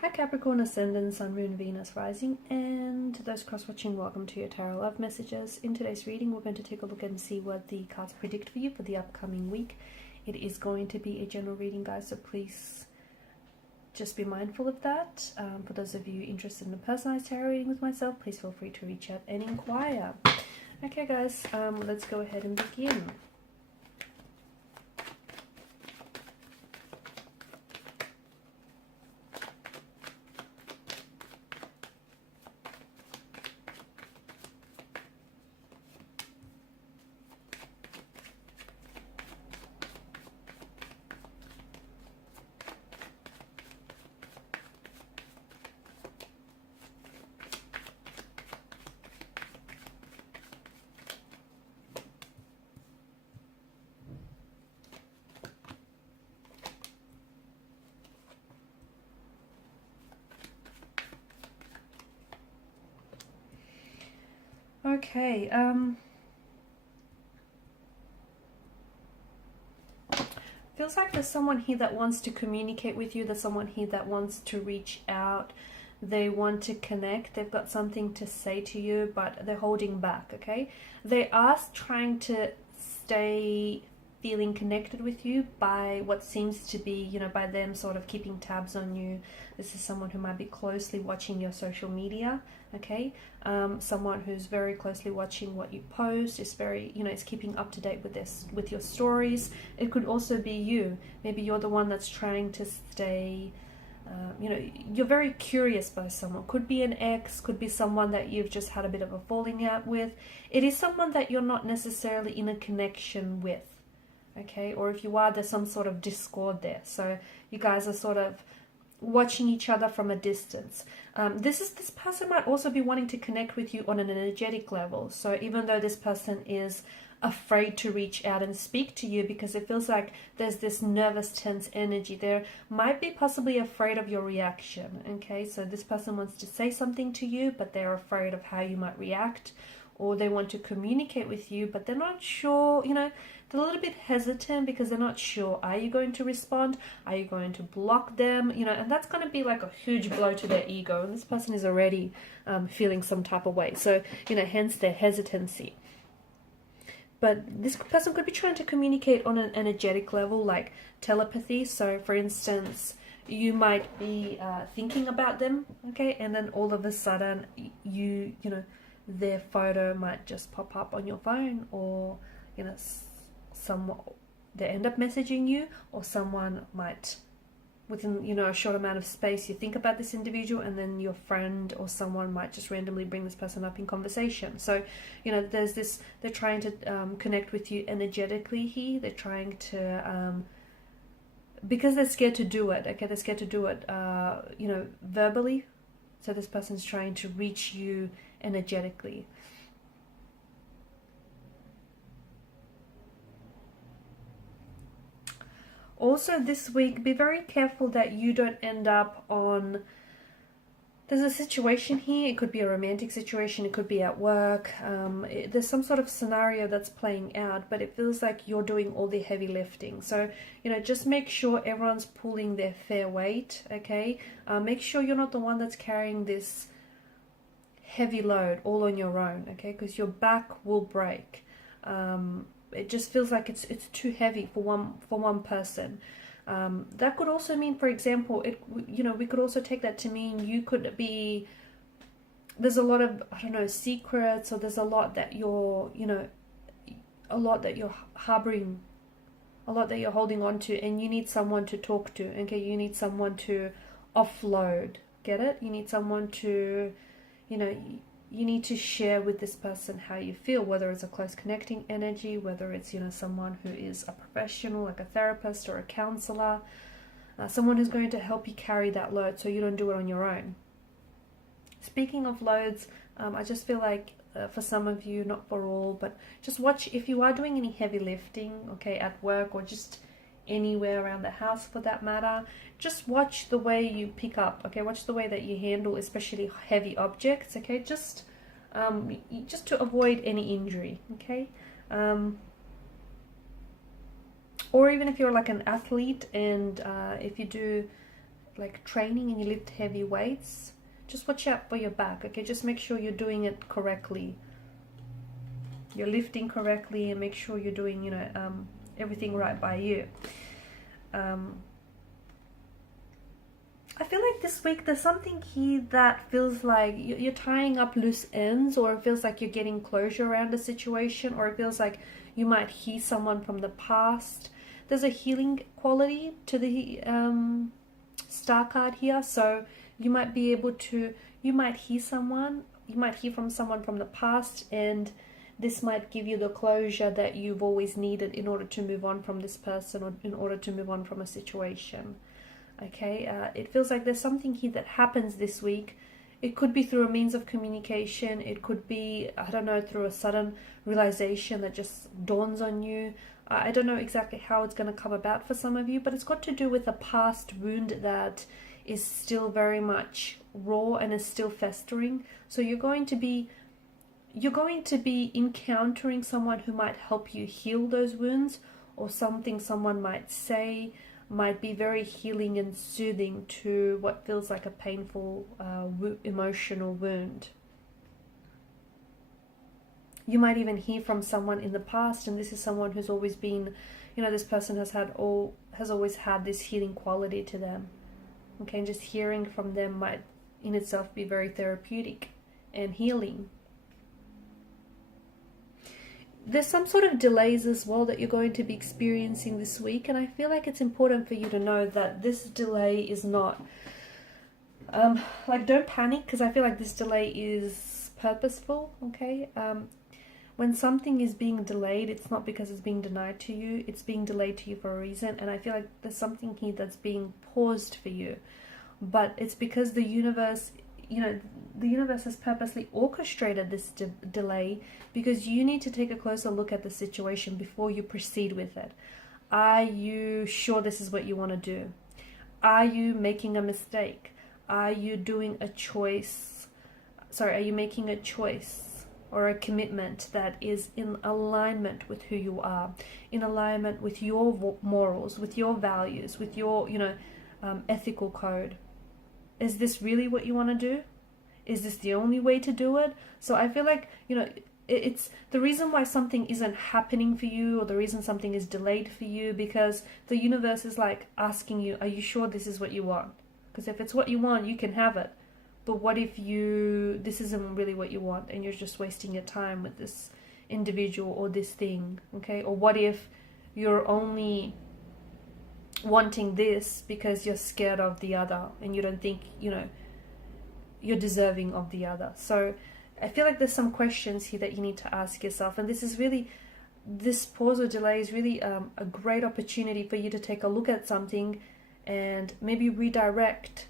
Hi Capricorn, Ascendant, Sun, Moon, Venus, Rising, and those cross-watching, welcome to your Tarot Love Messages. In today's reading, we're going to take a look and see what the cards predict for you for the upcoming week. It is going to be a general reading, guys, so please just be mindful of that. For those of you interested in a personalized tarot reading with myself, please feel free to reach out and inquire. Okay, guys, let's go ahead and begin. Okay, feels like there's someone here that wants to communicate with you. There's someone here that wants to reach out. They want to connect. They've got something to say to you, but they're holding back, okay? They are trying to stay feeling connected with you by what seems to be, you know, by them sort of keeping tabs on you. This is someone who might be closely watching your social media, okay? Someone who's very closely watching what you post, is very, you know, is keeping up to date with this, with your stories. It could also be you. Maybe you're the one that's trying to stay, you know, you're very curious by someone. Could be an ex, could be someone that you've just had a bit of a falling out with. It is someone that you're not necessarily in a connection with, okay? Or if you are, there's some sort of discord there. So you guys are sort of watching each other from a distance. This person might also be wanting to connect with you on an energetic level. So even though this person is afraid to reach out and speak to you because it feels like there's this nervous, tense energy, there might be possibly afraid of your reaction, okay? So this person wants to say something to you, but they're afraid of how you might react, or they want to communicate with you, but they're not sure, you know, they're a little bit hesitant because they're not sure. Are you going to respond? Are you going to block them? You know, and that's going to be like a huge blow to their ego. And this person is already feeling some type of way. So, you know, hence their hesitancy. But this person could be trying to communicate on an energetic level, like telepathy. So, for instance, you might be thinking about them, okay? And then all of a sudden, you know, their photo might just pop up on your phone, or, you know, they end up messaging you, or someone might, within, you know, a short amount of space, you think about this individual, and then your friend or someone might just randomly bring this person up in conversation. So, you know, there's this, they're trying to connect with you energetically here. They're trying to, because they're scared to do it, okay? They're scared to do it, you know, verbally. So this person's trying to reach you energetically. Also this week, be very careful that you don't end up on, there's a situation here, it could be a romantic situation, it could be at work, there's some sort of scenario that's playing out, but it feels like you're doing all the heavy lifting. So, you know, just make sure everyone's pulling their fair weight, okay? Make sure you're not the one that's carrying this heavy load all on your own, okay? Because your back will break. It just feels like it's too heavy for one person. That could also mean, for example, you know, we could also take that to mean you could be, there's a lot of, I don't know, secrets, or there's a lot that you're, you know, a lot that you're harboring, a lot that you're holding on to, and you need someone to talk to, okay? You need someone to offload, get it? You need someone to, you know, you need to share with this person how you feel, whether it's a close connecting energy, whether it's, you know, someone who is a professional, like a therapist or a counselor, someone who's going to help you carry that load so you don't do it on your own. Speaking of loads, I just feel like for some of you, not for all, but just watch if you are doing any heavy lifting, okay, at work or just anywhere around the house for that matter, just watch the way you pick up, okay? Watch the way that you handle especially heavy objects, okay? Just to avoid any injury, okay? Or even if you're like an athlete, and if you do like training and you lift heavy weights, just watch out for your back, okay? Just make sure you're doing it correctly. You're lifting correctly, and make sure you're doing, you know, everything right by you. I feel like this week there's something here that feels like you're tying up loose ends, or it feels like you're getting closure around a situation, or it feels like you might hear someone from the past. There's a healing quality to the star card here, so you might be able to, you might hear from someone from the past, and this might give you the closure that you've always needed in order to move on from this person, or in order to move on from a situation. Okay, it feels like there's something here that happens this week. It could be through a means of communication. It could be, I don't know, through a sudden realization that just dawns on you. I don't know exactly how it's going to come about for some of you, but it's got to do with a past wound that is still very much raw and is still festering. So you're going to be encountering someone who might help you heal those wounds, or something someone might say might be very healing and soothing to what feels like a painful emotional wound. You might even hear from someone in the past, and this is someone who's always been, you know, this person has always had this healing quality to them. Okay, and just hearing from them might in itself be very therapeutic and healing. There's some sort of delays as well that you're going to be experiencing this week, and I feel like it's important for you to know that this delay is not like, don't panic, because I feel like this delay is purposeful. Okay, when something is being delayed, it's not because it's being denied to you, it's being delayed to you for a reason. And I feel like there's something here that's being paused for you, but it's because the universe, you know, the universe has purposely orchestrated this delay, because you need to take a closer look at the situation before you proceed with it. Are you sure this is what you want to do? Are you making a mistake? Are you doing a choice? Sorry, are you making a choice or a commitment that is in alignment with who you are, in alignment with your morals, with your values, with your, you know, ethical code? Is this really what you want to do? Is this the only way to do it? So I feel like, you know, it's the reason why something isn't happening for you, or the reason something is delayed for you, because the universe is like asking you, are you sure this is what you want? Because if it's what you want, you can have it. But what if this isn't really what you want, and you're just wasting your time with this individual or this thing, okay? Or what if you're only wanting this because you're scared of the other, and you don't think, you know, you're deserving of the other? So I feel like there's some questions here that you need to ask yourself, and this pause or delay is really a great opportunity for you to take a look at something and maybe redirect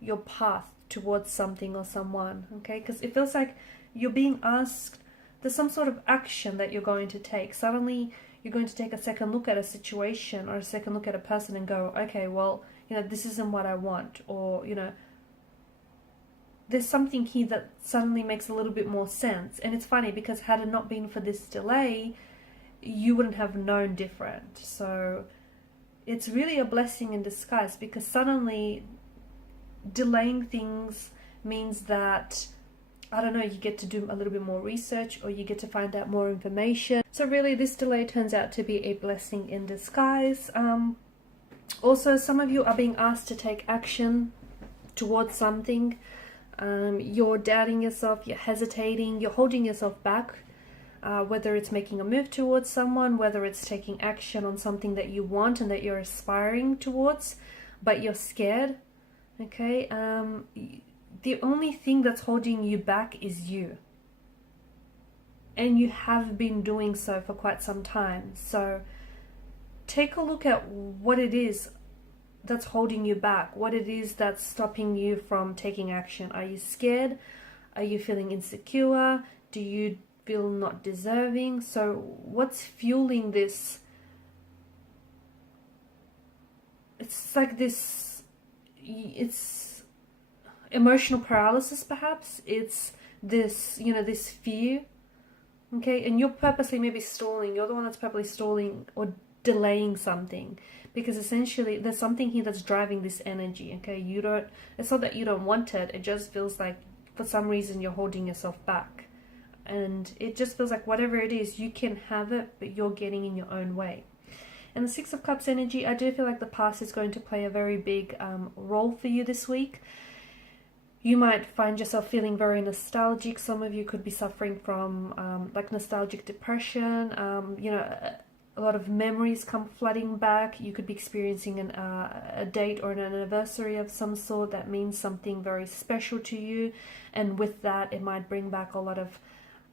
your path towards something or someone, okay? Because it feels like you're being asked, there's some sort of action that you're going to take. Suddenly you're going to take a second look at a situation or a second look at a person and go, okay, well, you know, this isn't what I want, or, you know, there's something here that suddenly makes a little bit more sense. And it's funny, because had it not been for this delay, you wouldn't have known different. So it's really a blessing in disguise, because suddenly delaying things means that, I don't know, you get to do a little bit more research, or you get to find out more information. So really this delay turns out to be a blessing in disguise. Also, some of you are being asked to take action towards something. You're doubting yourself, you're hesitating, you're holding yourself back, whether it's making a move towards someone, whether it's taking action on something that you want and that you're aspiring towards, but you're scared. Okay, the only thing that's holding you back is you. And you have been doing so for quite some time. So take a look at what it is that's holding you back, what it is that's stopping you from taking action. Are you scared? Are you feeling insecure? Do you feel not deserving? So what's fueling this? It's like this, it's emotional paralysis perhaps. It's this, you know, this fear. Okay, and you're purposely maybe stalling. You're the one that's purposely stalling or delaying something. because essentially there's something here that's driving this energy, okay? It's not that you don't want it, it just feels like for some reason you're holding yourself back. And it just feels like whatever it is, you can have it, but you're getting in your own way. And the Six of Cups energy, I do feel like the past is going to play a very big role for you this week. You might find yourself feeling very nostalgic. Some of you could be suffering from like nostalgic depression. You know, a lot of memories come flooding back. You could be experiencing a date or an anniversary of some sort that means something very special to you. And with that, it might bring back a lot of,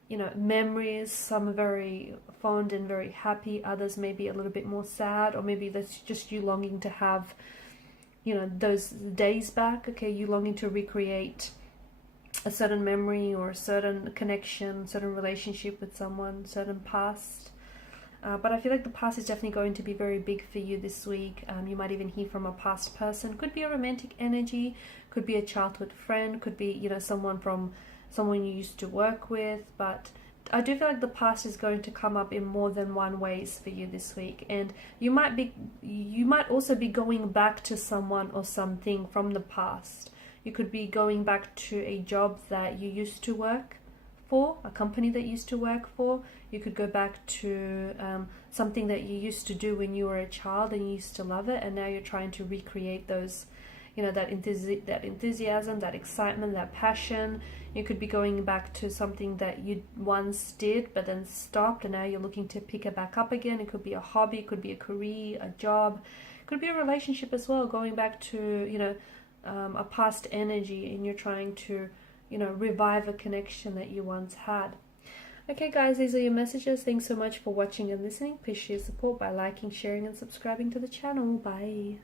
you know, memories. Some are very fond and very happy, others maybe a little bit more sad, or maybe that's just you longing to have, you know, those days back, okay? You longing to recreate a certain memory or a certain connection, certain relationship with someone, certain past. But I feel like the past is definitely going to be very big for you this week. You might even hear from a past person. Could be a romantic energy, could be a childhood friend, could be, you know, someone you used to work with. But I do feel like the past is going to come up in more than one ways for you this week. And you might also be going back to someone or something from the past. You could be going back to a job that you used to work for, a company that you used to work for. You could go back to something that you used to do when you were a child and you used to love it, and now you're trying to recreate those, you know, that enthusiasm, that excitement, that passion. You could be going back to something that you once did but then stopped, and now you're looking to pick it back up again. It could be a hobby, it could be a career, a job, it could be a relationship as well, going back to, you know, a past energy, and you're trying to, you know, revive a connection that you once had. Okay guys, these are your messages. Thanks so much for watching and listening. Please share support by liking, sharing and subscribing to the channel. Bye.